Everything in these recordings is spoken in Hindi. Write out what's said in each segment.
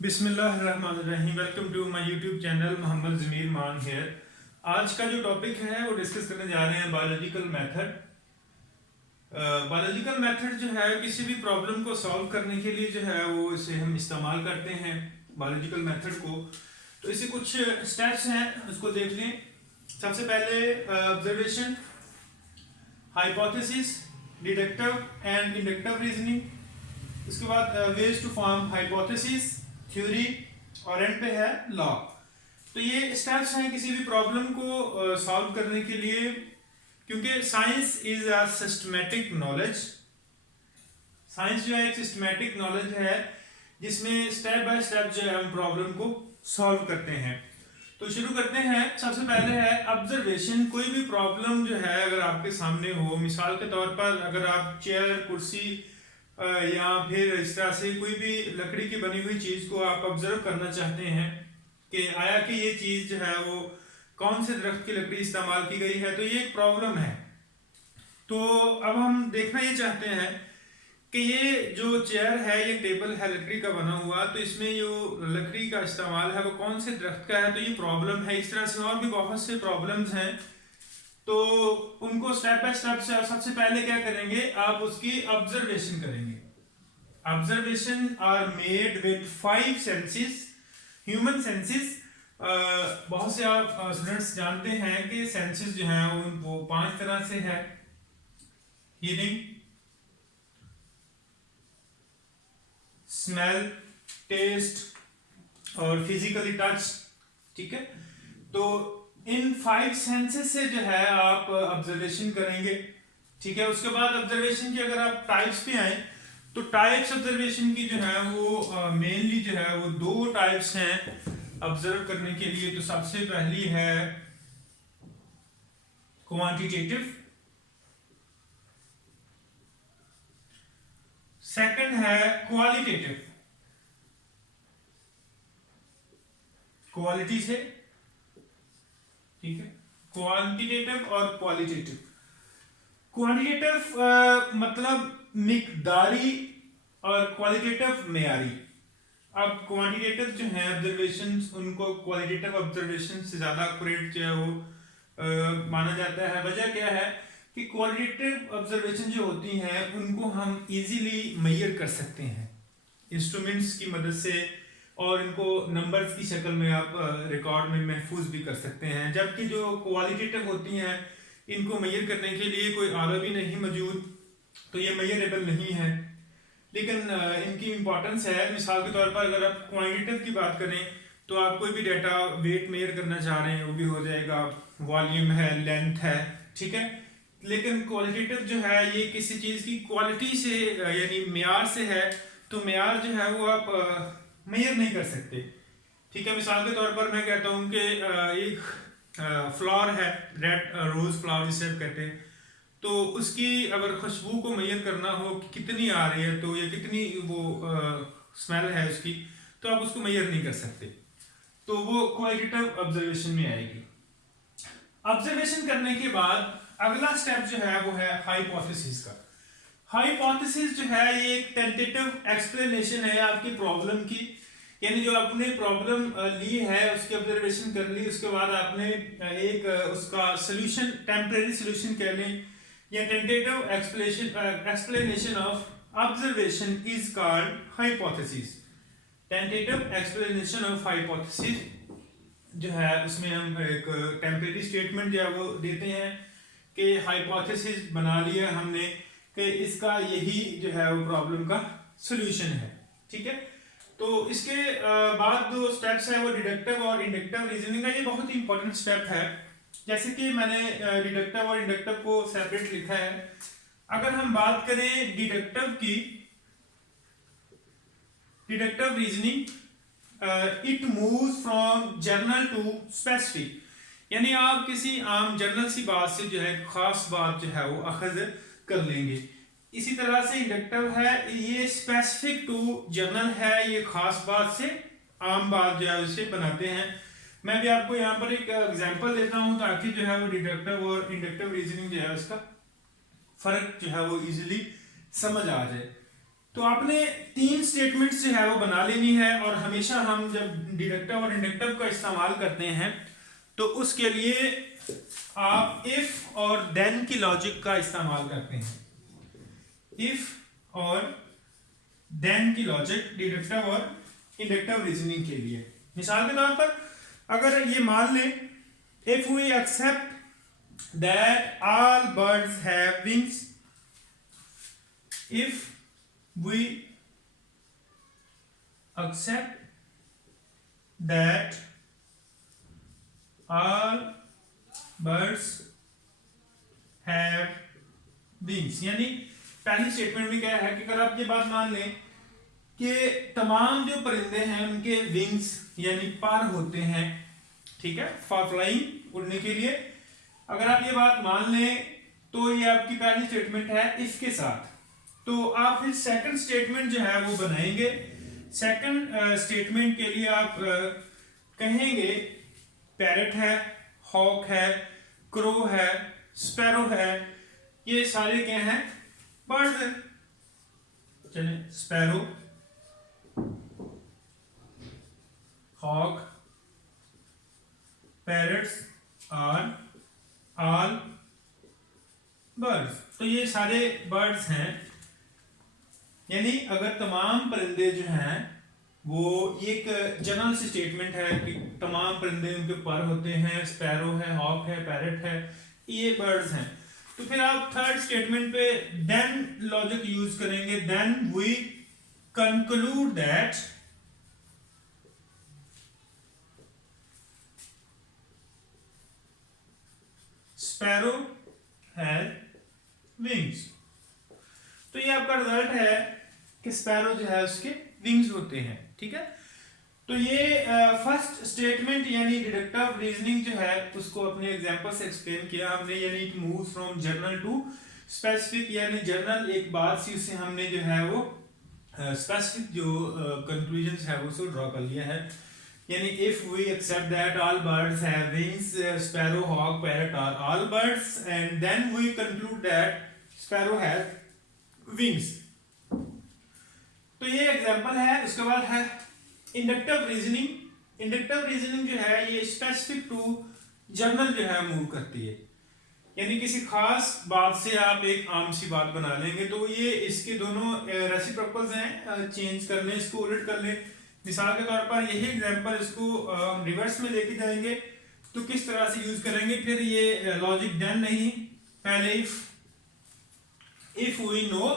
बिस्मिल्लाहिर्रहमानिर्रहीम। Welcome to my YouTube channel Mohammad Zameer Maan here. आज का जो टॉपिक है वो डिस्कस करने जा रहे हैं बायोलॉजिकल मेथड। बायोलॉजिकल मेथड जो है किसी भी प्रॉब्लम को सॉल्व करने के लिए जो है वो इसे हम इस्तेमाल करते हैं बायोलॉजिकल मेथड को। तो इसे कुछ स्टेप्स हैं, उसको देख लें। सबसे पहले observation, hypothesis, deductive and inductive reasoning. उसके बाद ways to form hypothesis, theory, और एंड पे है लॉ। तो ये स्टेप्स हैं किसी भी प्रॉब्लम को सॉल्व करने के लिए, क्योंकि science is a systematic knowledge. Science जो है एक सिस्टमेटिक नॉलेज है जिसमें स्टेप बाय स्टेप जो है हम प्रॉब्लम को सॉल्व करते हैं। तो शुरू करते हैं। सबसे पहले है ऑब्जर्वेशन। कोई भी प्रॉब्लम जो है अगर आपके सामने हो, मिसाल के तौर पर अगर आप चेयर, कुर्सी या फिर इस तरह से कोई भी लकड़ी की बनी हुई चीज को आप ऑब्जर्व करना चाहते हैं कि आया कि ये चीज जो है वो कौन से दरख्त की लकड़ी इस्तेमाल की गई है, तो ये एक प्रॉब्लम है। तो अब हम देखना ये चाहते हैं कि ये जो चेयर है, ये टेबल है लकड़ी का बना हुआ, तो इसमें जो लकड़ी का इस्तेमाल है वो कौन से दरख्त का है, तो ये प्रॉब्लम है। इस तरह से और भी बहुत से प्रॉब्लम्स हैं, तो उनको स्टेप बाय स्टेप से सबसे पहले क्या करेंगे, आप उसकी ऑब्जर्वेशन करेंगे। Observation are made with 5 senses, human senses. बहुत से आप स्टूडेंट्स जानते हैं कि सेंसेस जो हैं वो 5 तरह से है। हियरिंग, स्मेल, टेस्ट और फिजिकली टच। ठीक है, तो इन 5 सेंसेस से जो है आप ऑब्जर्वेशन करेंगे। ठीक है, उसके बाद ऑब्जर्वेशन की अगर आप टाइप्स पे आए तो टाइप्स ऑब्जर्वेशन की जो है वो मेनली जो है वो 2 टाइप्स हैं ऑब्जर्व करने के लिए। तो सबसे पहली है क्वांटिटेटिव, सेकंड है क्वालिटेटिव, क्वालिटी से। ठीक है, क्वांटिटेटिव और क्वालिटेटिव। क्वांटिटेटिव मतलब मिकदारी और क्वालिटेटिव मेयारी। अब क्वांटिटेटिव जो है ऑब्जर्वेशंस, उनको क्वालिटेटिव ऑब्जर्वेशन से ज़्यादा एक्यूरेट जो है वो माना जाता है। वजह क्या है कि क्वालिटेटिव ऑब्जर्वेशन जो होती हैं उनको हम इजीली मेजर कर सकते हैं इंस्ट्रूमेंट्स की मदद से, और इनको नंबर्स की शक्ल में आप रिकॉर्ड में महफूज भी कर सकते हैं। जबकि जो क्वालिटेटिव होती हैं इनको मेजर करने के लिए कोई आला भी नहीं मौजूद, तो ये मेजरेबल नहीं है। लेकिन इनकी इंपॉर्टेंस है। मिसाल के तौर पर अगर आप क्वांटिटेटिव की बात करें तो आप कोई भी डाटा वेट मेजर करना चाह रहे हैं वो भी हो जाएगा, वॉल्यूम है, लेंथ है। ठीक है, लेकिन क्वालिटेटिव जो है ये किसी चीज़ की क्वालिटी से यानी मेयार से है, तो मेयार जो है वो आप मेजर नहीं कर सकते। ठीक है, मिसाल के तौर पर मैं कहता हूँ कि एक फ्लावर है, रेड रोज फ्लावर जिसे आप कहते हैं, तो उसकी अगर खुशबू को मेजर करना हो कि कितनी आ रही है, तो या कितनी वो स्मेल है उसकी, तो आप उसको मेजर नहीं कर सकते। तो वो क्वालिटेटिव ऑब्जर्वेशन में आएगी। ऑब्जर्वेशन करने के बाद अगला स्टेप जो है वो है हाइपोथेसिस का। हाइपोथेसिस जो है ये एक टेंटेटिव एक्सप्लेनेशन है आपकी प्रॉब्लम की, यानी जो आपने प्रॉब्लम ली है उसकी ऑब्जर्वेशन कर ली, उसके बाद आपने एक उसका सोल्यूशन, टेम्परेरी सोल्यूशन कह लें या tentative explanation of observation is called hypothesis. Tentative explanation of hypothesis जो है उसमें हम एक टेम्परेरी स्टेटमेंट जो है वो देते हैं कि हाइपोथेसिस बना लिया हमने कि इसका यही जो है वो प्रॉब्लम का सोल्यूशन है। ठीक है, तो इसके बाद जो स्टेप्स है वो डिडक्टिव और इंडक्टिव रीजनिंग का। ये बहुत ही इंपॉर्टेंट स्टेप है। जैसे कि मैंने डिडक्टिव और इंडक्टिव को सेपरेट लिखा है। अगर हम बात करें डिडक्टिव की, deductive reasoning it moves from general to specific, यानी आप किसी आम जनरल सी बात से जो है खास बात जो है वो अखज कर लेंगे। इसी तरह से इंडक्टिव है, ये स्पेसिफिक टू जनरल है, ये खास बात से आम बात जो है उसे बनाते हैं। मैं भी आपको यहाँ पर एक एग्जांपल देता हूँ ताकि जो है वो डिडक्टिव और इंडक्टिव रीजनिंग जो है उसका फर्क जो है वो इजीली समझ आ जाए। तो आपने 3 स्टेटमेंट्स जो है वो बना लेनी है, और हमेशा हम जब डिडक्टिव और इंडक्टिव का इस्तेमाल करते हैं तो उसके लिए आप इफ और देन की लॉजिक का इस्तेमाल करते हैं। इफ और देन की लॉजिक डिडक्टिव और इंडक्टिव रीजनिंग के लिए। मिसाल के तौर पर अगर ये मान लें, if we accept that all birds have wings, if we accept that all birds have wings, यानी पहली स्टेटमेंट में क्या है कि अगर आप ये बात मान लें कि तमाम जो परिंदे हैं उनके विंग्स यानी पर होते हैं, ठीक है, फॉर फ्लाइंग, उड़ने के लिए, अगर आप ये बात मान लें तो ये आपकी पहली स्टेटमेंट है इफ के साथ। तो आप फिर सेकंड स्टेटमेंट जो है वो बनाएंगे। सेकंड स्टेटमेंट के लिए आप कहेंगे पैरट है, हॉक है, क्रो है, स्पैरो है, ये सारे क्या हैं, बर्ड्स हैं। चलिए, sparrow, hawk, parrots are all birds. तो ये सारे बर्ड्स हैं, यानी अगर तमाम परिंदे जो हैं वो एक जनरल सी स्टेटमेंट है कि तमाम परिंदे उनके पर होते हैं, स्पैरो है, हॉक है, पैरट है, ये बर्ड्स हैं। तो फिर आप थर्ड स्टेटमेंट पे देन लॉजिक यूज करेंगे। Then we conclude that sparrow has wings. तो ये आपका रिजल्ट है कि स्पैरो जो है उसके विंग्स होते हैं, ठीक है। तो ये फर्स्ट स्टेटमेंट यानी डिडक्टिव रीजनिंग जो है उसको अपने एग्जांपल से एक्सप्लेन किया हमने, यानी it moves from general to specific, यानी जनरल एक बात सी उससे हमने जो है वो स्पेसिफिक जो कंक्लूजन है वो उसको ड्रॉ कर लिया है। यानी if we accept that all birds have wings, sparrow, hawk, parrot are all birds, and then we conclude that sparrow has wings. तो ये एग्जांपल है। उसके बाद है इंडक्टिव रीजनिंग। इंडक्टिव रीजनिंग जो है ये स्पेसिफिक टू जनरल जो है मूव करती है, यानी किसी खास बात से आप एक आम सी बात बना लेंगे। तो ये इसके दोनों रेसिप्रोकल्स हैं, चेंज कर लें, इसको उलट कर लें। मिसाल के तौर पर यही एग्जांपल इसको रिवर्स में लेके जाएंगे तो किस तरह से यूज करेंगे। फिर ये लॉजिक देन नहीं, पहले इफ वी नो,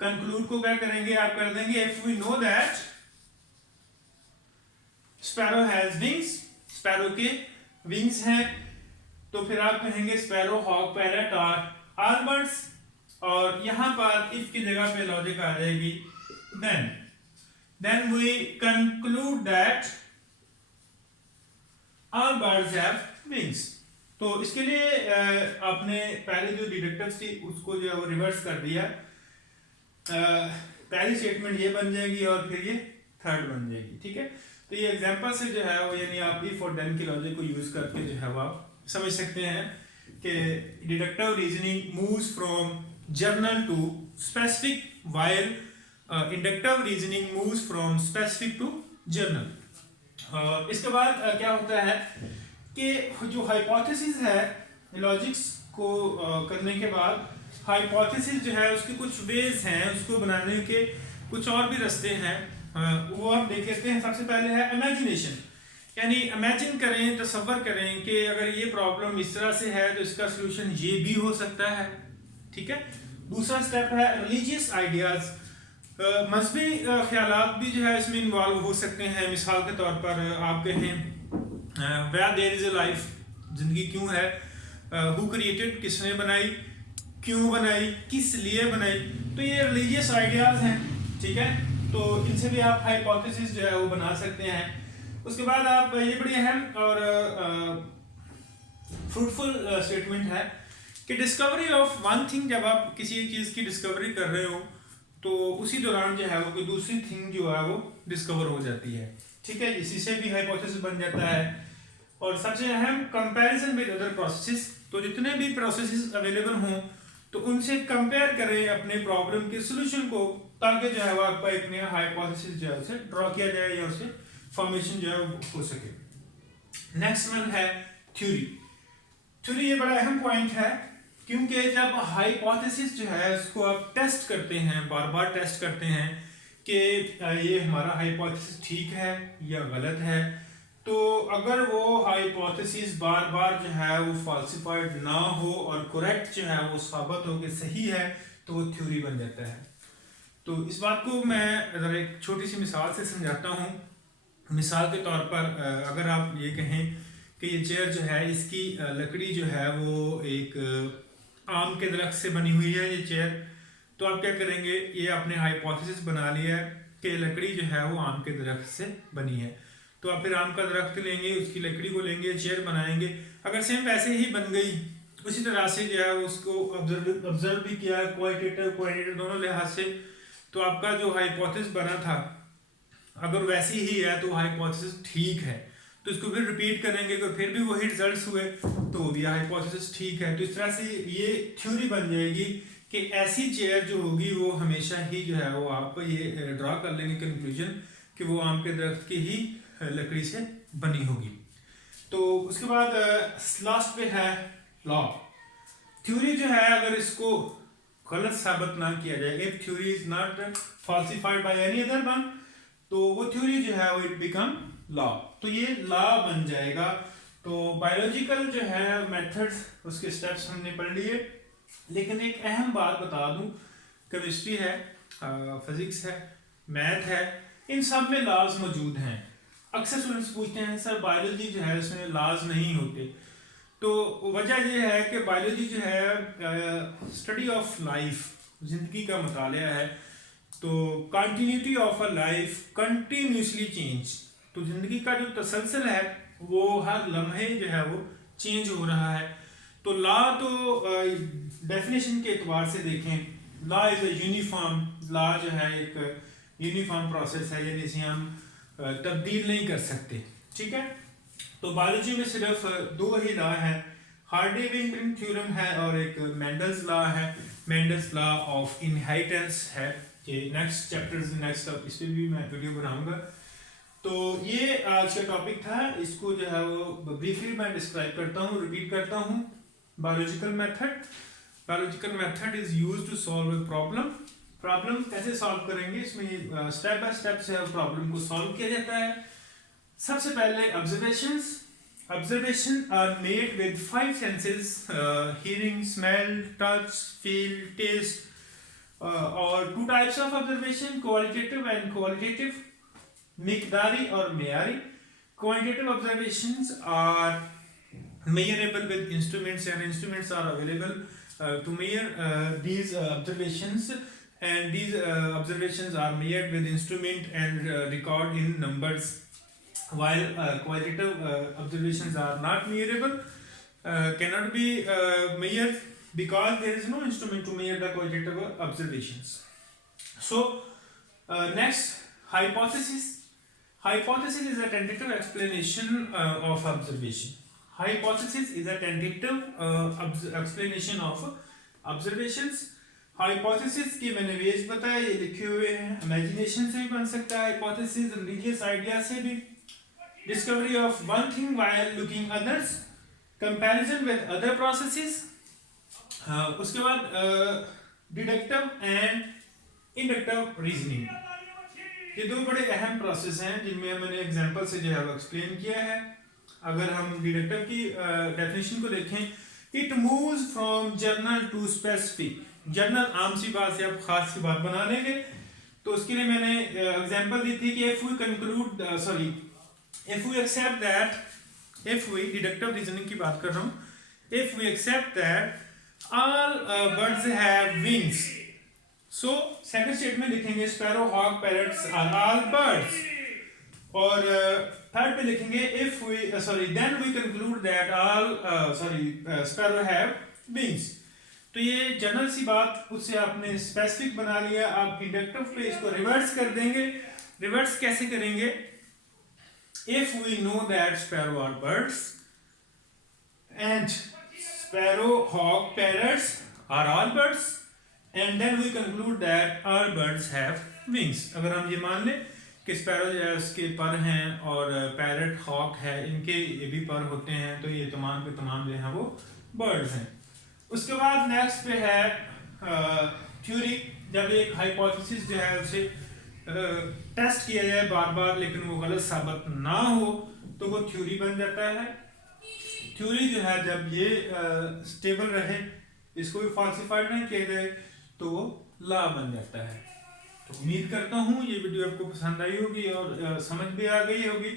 कंक्लूड को क्या करेंगे आप कर देंगे if we know that sparrow has wings, sparrow के विंग्स हैं, तो फिर आप कहेंगे sparrow, hawk, parrot are all birds, और यहां पर इफ की जगह पे लॉजिक आ जाएगी then we conclude that all birds have wings. तो इसके लिए आपने पहले जो डिडक्टिव थी उसको जो है वो रिवर्स कर दिया। पहली स्टेटमेंट ये बन जाएगी और फिर ये थर्ड बन जाएगी, ठीक है। तो ये एग्जांपल से जो है वो यानी आप इफ और देन की लॉजिक को यूज करके जो है वो आप समझ सकते हैं कि deductive reasoning moves from general to specific while inductive reasoning moves from specific to general. इसके बाद क्या होता है कि जो हाइपोथेसिस है लॉजिक्स को करने के बाद, हाइपोथेसिस जो है उसके कुछ वेज हैं, उसको बनाने के कुछ और भी रास्ते हैं, वो हम देख लेते हैं। सबसे पहले है इमेजिनेशन, यानी इमेजिन करें, तसव्वुर करें कि अगर ये प्रॉब्लम इस तरह से है तो इसका सलूशन ये भी हो सकता है, ठीक है। दूसरा स्टेप है रिलीजियस आइडियाज, मजहबी ख्यालात भी जो है इसमें इन्वॉल्व हो सकते हैं। मिसाल के तौर पर आप कहें where there is a life, जिंदगी क्यों है, हु क्रिएटेड, किसने बनाई, क्यों बनाई, किस लिए बनाई, तो ये रिलीजियस आइडियाज हैं, ठीक है। तो इनसे भी आप हाइपोथेसिस जो है वो बना सकते हैं। उसके बाद आप ये बड़ी अहम और फ्रूटफुल स्टेटमेंट है कि डिस्कवरी ऑफ वन थिंग, जब आप किसी एक चीज़ की डिस्कवरी कर रहे हो तो उसी दौरान जो है वो कोई दूसरी थिंग जो है वो डिस्कवर हो जाती है, ठीक है। इसी से भी हाइपोथेसिस बन जाता है। और सबसे अहम कंपैरिजन विद अदर प्रोसेसेस, तो जितने भी प्रोसेसेस अवेलेबल हों तो उनसे कंपेयर करें अपने प्रॉब्लम के सोल्यूशन को ताकि जो है वो आपका एक नया हाइपोथेसिस जो है उसे ड्रॉ किया जाए या उसे फॉर्मेशन जो है वो हो सके। नेक्स्ट वन है थ्योरी। थ्योरी ये बड़ा अहम पॉइंट है, क्योंकि जब हाइपोथेसिस जो है उसको आप टेस्ट करते हैं, बार बार टेस्ट करते हैं कि ये हमारा हाइपोथेसिस ठीक है या गलत है, तो अगर वो हाइपोथेसिस बार बार जो है वो फॉल्सिफाइड ना हो और करेक्ट जो है वो साबित हो कि सही है, तो वो थ्योरी बन जाता है। तो इस बात को मैं ज़रा एक छोटी सी मिसाल से समझाता हूँ। मिसाल के तौर पर अगर आप ये कहें कि ये चेयर जो है इसकी लकड़ी जो है वो एक आम के दरख्त से बनी हुई है ये चेयर, तो आप क्या करेंगे, ये आपने हाइपोथेसिस बना लिया है कि लकड़ी जो है वो आम के दरख्त से बनी है, तो आप फिर आम का दरख्त लेंगे, उसकी लकड़ी को लेंगे, चेयर बनाएंगे। अगर सेम वैसे ही बन गई, उसी तरह से जो है उसको ऑब्जर्व भी किया क्वालिटेटिव क्वांटिटेटिव दोनों लिहाज से, तो आपका जो हाइपोथेसिस बना था अगर वैसी ही है तो हाइपोथेसिस ठीक है, तो इसको फिर रिपीट करेंगे तो फिर भी वही रिजल्ट्स हुए तो वो भी हाइपोथेसिस ठीक है। तो इस तरह से ये थ्योरी बन जाएगी कि ऐसी चेयर जो होगी वो हमेशा ही जो है वो आप ये ड्रॉ कर लेंगे कंक्लूजन कि वो आम के दरख्त की ही लकड़ी से बनी होगी। तो उसके बाद लास्ट पे है लॉ। थ्योरी जो है अगर इसको गलत साबित ना किया जाए, if theory is not falsified by any other one, तो वो थ्योरी जो है वो इट बिकम लॉ, तो ये लॉ बन जाएगा। तो बायोलॉजिकल जो है मेथड्स उसके स्टेप्स हमने पढ़ लिए, लेकिन एक अहम बात बता दूं, केमिस्ट्री है, फिजिक्स है, मैथ है, इन सब में लॉज मौजूद हैं। अक्सर स्टूडेंट्स पूछते हैं सर बायोलॉजी जो है उसमें लॉज नहीं होते, तो वजह यह है कि बायोलॉजी जो है स्टडी ऑफ लाइफ, जिंदगी का मुतालिया है, तो continuity of a life continuously change, तो जिंदगी का जो तसलसल है वो हर लम्हे जो है वो चेंज हो रहा है। तो लॉ तो डेफिनेशन के एतबार से देखें, law is a uniform, law जो है एक यूनिफॉर्म प्रोसेस है, यानी इसे हम तब्दील नहीं कर सकते, ठीक है। तो बायोलॉजी में सिर्फ दो ही लॉ है, हार्डी-विंकटिंग थ्योरम है और एक मेंडल्स लॉ है, मेंडल्स लॉ ऑफ इनहेरिटेंस है। कि नेक्स्ट चैप्टर्स नेक्स्ट इस पर भी मैं वीडियो बनाऊंगा। तो ये आज का टॉपिक था, इसको जो है वो ब्रीफली मैं डिस्क्राइब करता हूँ, रिपीट करता हूँ। Biological method, biological method is used to solve a problem. Problem कैसे सॉल्व करेंगे, इसमें स्टेप बाय स्टेप से प्रॉब्लम को सॉल्व किया जाता है। सबसे पहले observations, observation are made with 5 senses, hearing, smell, touch, feel, taste, और 2 types of observation, qualitative and qualitative, मिकदारी और मेयारी। Quantitative observations are measurable with instruments and instruments are available to measure these observations, and these observations are measured with instrument and record in numbers, while qualitative observations are not measurable, cannot be measured because there is no instrument to measure the qualitative observations. So next, hypothesis. Hypothesis is a tentative explanation of observation. Hypothesis is a tentative explanation of observations. Hypothesis की मैंने वेज बताया, ये लिखे हुए हैं, इमेजिनेशन से भी बन सकता है हाइपोथेसिस, रिलीजियस आइडिया से भी, discovery of one thing while looking others, comparison with other processes, उसके बाद डिडक्टिव एंड इंडक्टिव रीजनिंग। ये दो बड़े अहम प्रोसेस हैं जिनमें मैंने एग्जांपल से जो है वो एक्सप्लेन किया है। अगर हम डिडक्टिव की डेफिनेशन को देखें, it moves from general to specific. General आम सी बात से आप खास की बात बना लेंगे, तो उसके लिए मैंने एग्जांपल दी थी कि if we conclude if we accept that, if we deductive reasoning की बात कर रहा हूँ, if we accept that all birds have wings, so second statement लिखेंगे sparrow, hawk, parrots are all birds, और थर्ड पे लिखेंगे if we then we conclude that all sparrow have wings. तो ये जनरल सी बात, उससे आपने स्पेसिफिक बना लिया। आप इंडक्टिव पे इसको रिवर्स कर देंगे। रिवर्स कैसे करेंगे, if we know that sparrow are birds and sparrow, hawk, parrots are all birds, and then we conclude that all birds have wings. अगर हम ये मान लें कि स्पैरो जो है उसके पर हैं और पैरट हॉक है इनके ये भी पर होते हैं, तो ये तमाम के तमाम जो हैं वो बर्ड्स हैं। उसके बाद नेक्स्ट पे है थ्योरी। जब एक हाइपोथेसिस जो है उसे टेस्ट किया जाए बार बार लेकिन वो गलत साबित ना हो तो वो थ्योरी बन जाता है। थ्योरी जो है जब ये स्टेबल रहे, इसको भी फॉल्सिफाइड नहीं किया जाए, तो वो लॉ बन जाता है। तो उम्मीद करता हूँ ये वीडियो आपको पसंद आई होगी और समझ भी आ गई होगी।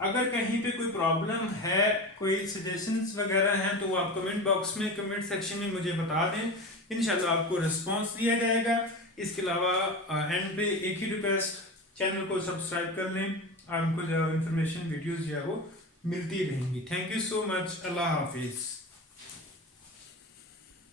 अगर कहीं पे कोई प्रॉब्लम है, कोई सजेशंस वगैरह हैं, तो वो आप कमेंट बॉक्स में, कमेंट सेक्शन में मुझे बता दें। इंशाल्लाह आपको रिस्पांस दिया जाएगा। इसके अलावा एंड पे एक ही रिक्वेस्ट, चैनल को सब्सक्राइब कर लें, आपको जो इन्फॉर्मेशन वीडियोस जो है वो मिलती रहेंगी। Thank you so much. अल्लाह हाफिज़।